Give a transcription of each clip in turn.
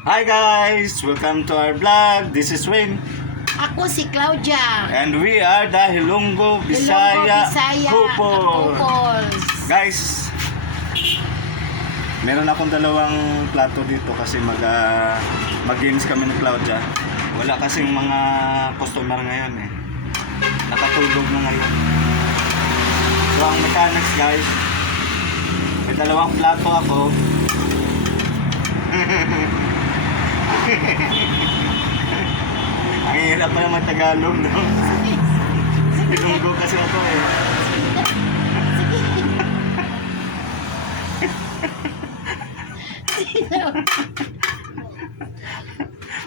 Hi guys! Welcome to our vlog. This is Wayne. Ako si Claudia. And we are the Hilonggo Bisaya Couples. Guys, meron akong dalawang plato dito kasi mag-games kami ni Claudia. Wala kasing mga customer ngayon eh. Nakatulog na ngayon. So ang mechanics guys, may dalawang plato ako. Ang hirap pa naman Tagalog, no? Ilonggo kasi ako eh.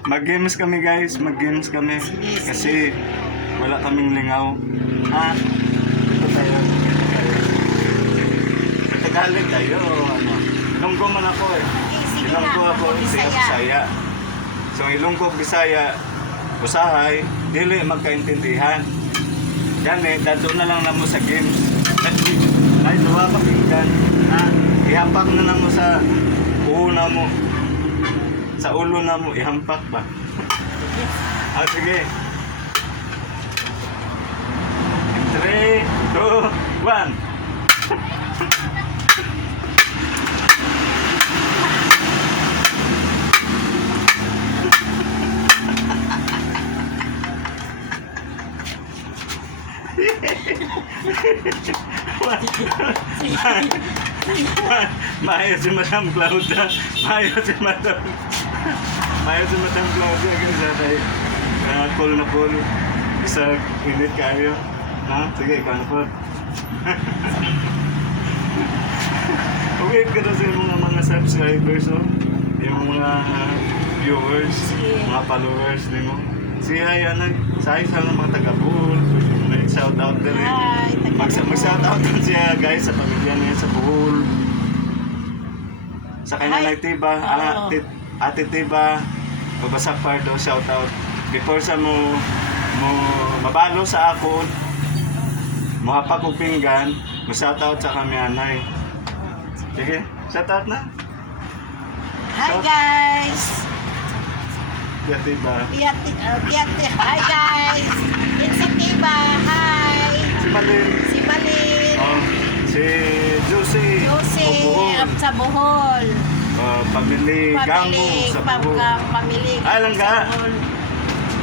Mag-games kami guys, mag-games kami. Kasi wala kaming lingaw. Ha? Dito tayo. Tagalog tayo, ano? Ilonggo man ako eh. Ilonggo ako, Bisaya. So Ilonggo, Bisaya, usahay, dili magkaintindihan. Gani, dato na lang namo sa games. Ay, duwa pakinggan. Ha? Ihampak na lang mo sa una mo. Sa ulo na mo, ihampak ba? Ah, sige. 3, 2, 1. Mayo si Madam Claudia. Mayo si Madam Claudia. Kasi tayo call na call. Isa init kayo. Ha? Sige, ikaw na po. Wait ka na sa mga subscribers, oh. Yung mga viewers, mga followers din mo. Si Hayanay, sa mga taga-Bohol. Shout out din eh. Mag-shout out din siya guys sa pamilya niya sa Bohol. Sa kanya na Tiba, Ate Tiba, Babasak Pardo, shout out. Before sa mo mabalo sa ako, mahapak og pinggan, shout out sa kami anay. Sige, shout out na. Hi guys. Tiba. Hi guys. It's a Tiba. Hi. Si Malin. Si Malin. Oh, si Josie. Sa Bohol. Pamili Gambo sa Bohol. Pamili. Ay lang ka.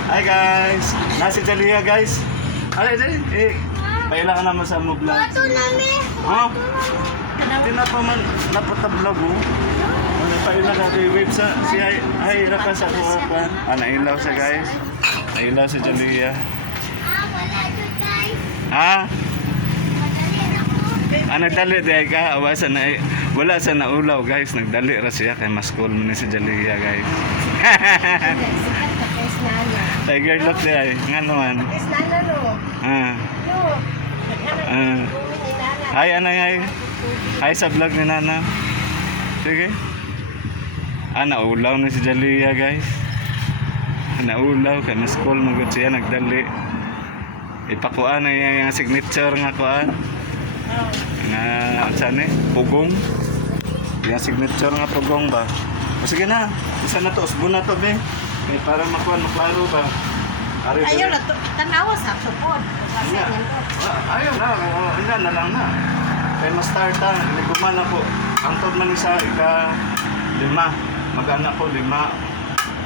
Hi guys. Nasi Jalia guys. Alay dali. Paila ka naman sa mo vlog. Bato namin. Ha? Hindi na pa man napatablag mo. Paila ka kay wave sa si ay raka sa kuha pa. Nailaw siya guys. Nailaw si Jalia. Wala doon guys. Ha? Nagdali di ka. Wala sa naulaw guys. Nagdali ra siya kay mas cool mo ni si Jalia guys. Tiger look di ay. Nga naman. Hi anay. Hi sa vlog ni Nana. Sige. Naulaw na si Jalia guys. Naulaw kay mas cool magod siya nagdali. Ipakuan na yung signature nga kuan. Nga saan eh? Pugong. Yung signature nga pugong ba? O sige na. Isa na to. Usbo na to be. Para maklaro ba? Ayaw na to. Tanawa sa support. Ayaw na. Hanggang na lang na. Kaya ma-start na. Liguman na po. Antod man isa. Ika-5. Mag-anak ko 5.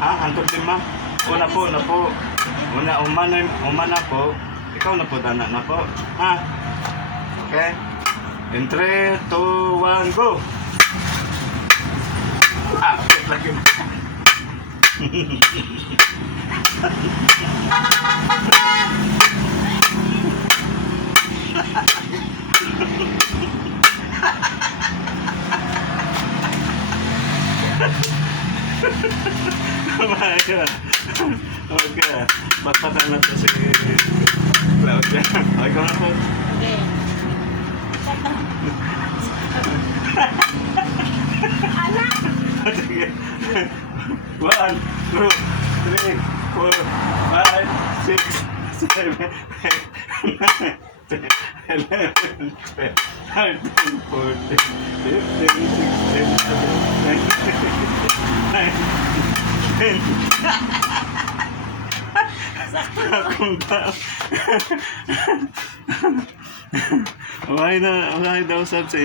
Antod 5. Una po. Uman ako. Ikaw na po, dana na po. Okay? In 3, 2, 1, go! Wait lagi mo. Okay. Patpatan na to si Claudia. Okay ko na po. Okay. Anak! Sige. 1, 2, 3, 4, 5, 6, 7, 8, 9, 10, 11, 12, 13, 14, 15, 16, 17, 18, 19, din. Akong tao. Why daw sab sa